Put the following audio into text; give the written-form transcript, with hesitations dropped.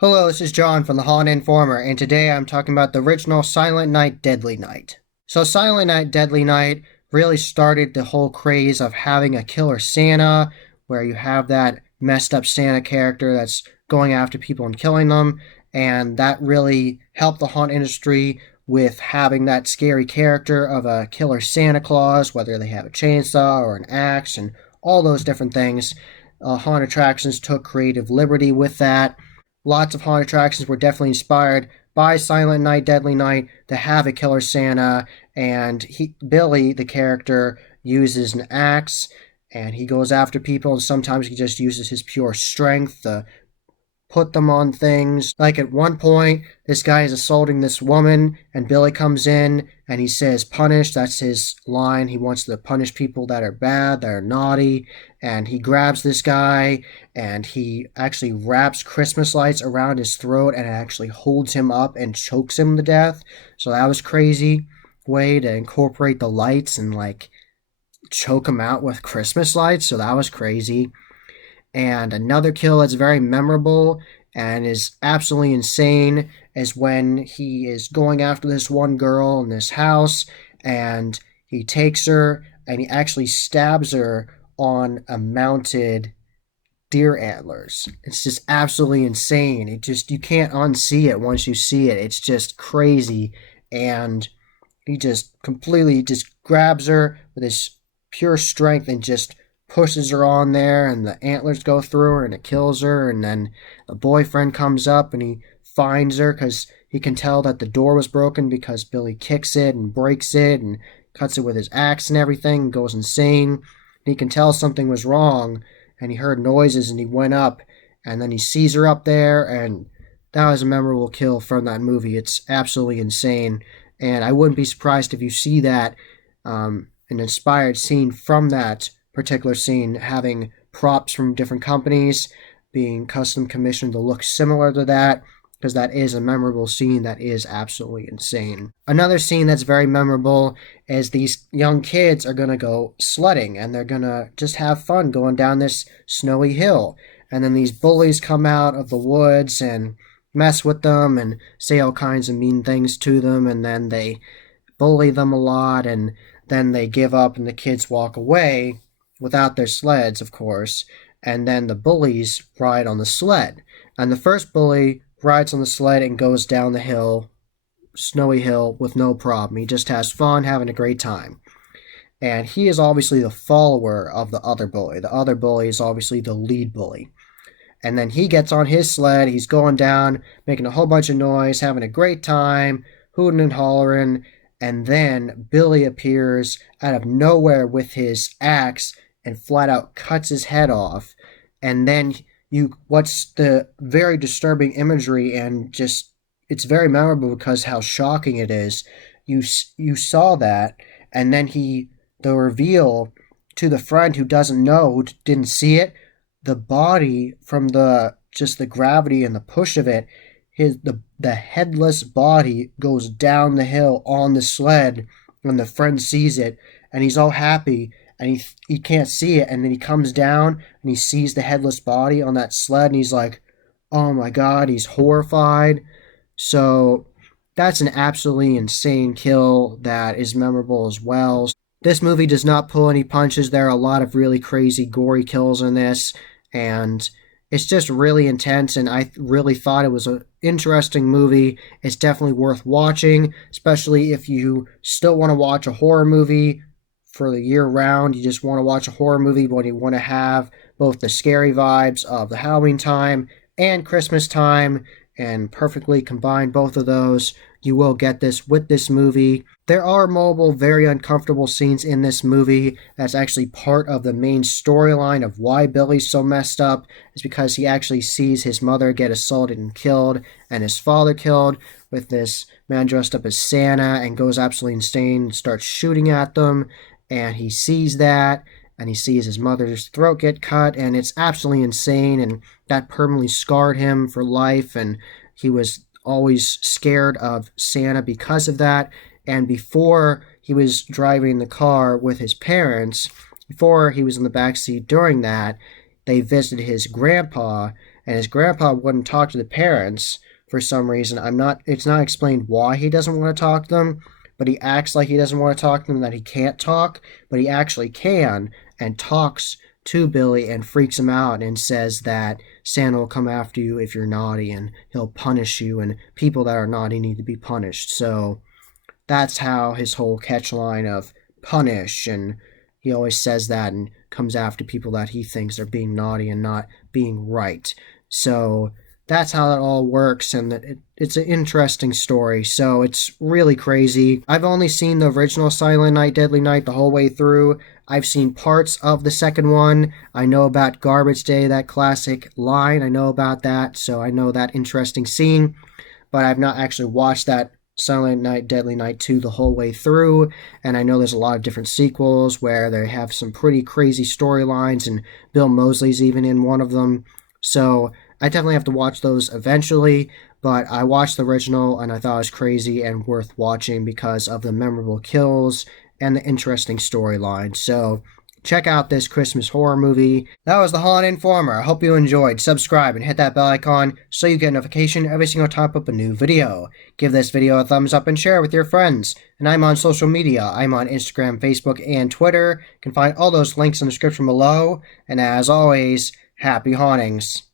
Hello, this is John from the Haunted Informer, and today I'm talking about the original Silent Night, Deadly Night. So, Silent Night, Deadly Night really started the whole craze of having a killer Santa, where you have that messed up Santa character that's going after people and killing them, and that really helped the haunt industry with having that scary character of a killer Santa Claus, whether they have a chainsaw or an axe, and all those different things. Haunt attractions took creative liberty with that. Lots of haunt attractions were definitely inspired by Silent Night, Deadly Night to have a killer Santa, and Billy, the character, uses an axe, and he goes after people, and sometimes he just uses his pure strength to put them on things. Like at one point, this guy is assaulting this woman, and Billy comes in and he says, "Punish." That's his line. He wants to punish people that are bad, that are naughty. And he grabs this guy and he actually wraps Christmas lights around his throat and actually holds him up and chokes him to death. So that was crazy way to incorporate the lights and like choke him out with Christmas lights. So that was crazy. And another kill that's very memorable and is absolutely insane is when he is going after this one girl in this house and he takes her and he actually stabs her on a mounted deer antlers. It's just absolutely insane. You can't unsee it once you see it. It's just crazy. And he just completely just grabs her with his pure strength and just pushes her on there, and the antlers go through her and it kills her. And then the boyfriend comes up and he finds her because he can tell that the door was broken because Billy kicks it and breaks it and cuts it with his axe and everything and goes insane. And he can tell something was wrong, and he heard noises and he went up, and then he sees her up there, and that was a memorable kill from that movie. It's absolutely insane, and I wouldn't be surprised if you see that an inspired scene from that particular scene, having props from different companies being custom commissioned to look similar to that, because that is a memorable scene that is absolutely insane. Another scene that's very memorable is these young kids are going to go sledding and they're going to just have fun going down this snowy hill. And then these bullies come out of the woods and mess with them and say all kinds of mean things to them, and then they bully them a lot, and then they give up and the kids walk away without their sleds, of course, and then the bullies ride on the sled. And the first bully rides on the sled and goes down the hill, snowy hill, with no problem. He just has fun, having a great time. And he is obviously the follower of the other bully. The other bully is obviously the lead bully. And then he gets on his sled, he's going down, making a whole bunch of noise, having a great time, hooting and hollering, and then Billy appears out of nowhere with his axe and flat out cuts his head off. And then what's the very disturbing imagery, and just it's very memorable because how shocking it is. You saw that, and then the reveal to the friend who doesn't know, who didn't see it, the body from the gravity and the push of it, the headless body goes down the hill on the sled when the friend sees it, and he's all happy, and he can't see it, and then he comes down and he sees the headless body on that sled, and he's like, oh my god, he's horrified. So that's an absolutely insane kill that is memorable as well. This movie does not pull any punches. There are a lot of really crazy gory kills in this, and it's just really intense, and I really thought it was an interesting movie. It's definitely worth watching, especially if you still want to watch a horror movie for the year round. You just want to watch a horror movie, but you want to have both the scary vibes of the Halloween time and Christmas time, and perfectly combine both of those. You will get this with this movie. There are multiple very uncomfortable scenes in this movie. That's actually part of the main storyline of why Billy's so messed up. Is because he actually sees his mother get assaulted and killed, and his father killed, with this man dressed up as Santa, and goes absolutely insane and starts shooting at them. And he sees that, and he sees his mother's throat get cut, and it's absolutely insane, and that permanently scarred him for life, and he was always scared of Santa because of that. And before he was driving the car with his parents, before he was in the backseat during that, they visited his grandpa, and his grandpa wouldn't talk to the parents for some reason. It's not explained why he doesn't want to talk to them, but he acts like he doesn't want to talk to them, that he can't talk, but he actually can, and talks to Billy and freaks him out and says that Santa will come after you if you're naughty and he'll punish you, and people that are naughty need to be punished. So that's how his whole catch line of punish, and he always says that and comes after people that he thinks are being naughty and not being right. So that's how that all works, and it's an interesting story. So it's really crazy. I've only seen the original Silent Night, Deadly Night the whole way through. I've seen parts of the second one. I know about Garbage Day, that classic line. I know about that, so I know that interesting scene, but I've not actually watched that Silent Night, Deadly Night 2 the whole way through, and I know there's a lot of different sequels where they have some pretty crazy storylines, and Bill Moseley's even in one of them. So I definitely have to watch those eventually, but I watched the original and I thought it was crazy and worth watching because of the memorable kills and the interesting storyline. So check out this Christmas horror movie. That was The Haunted Informer. I hope you enjoyed. Subscribe and hit that bell icon so you get a notification every single time I put up a new video. Give this video a thumbs up and share it with your friends. And I'm on social media. I'm on Instagram, Facebook, and Twitter. You can find all those links in the description below. And as always, happy hauntings.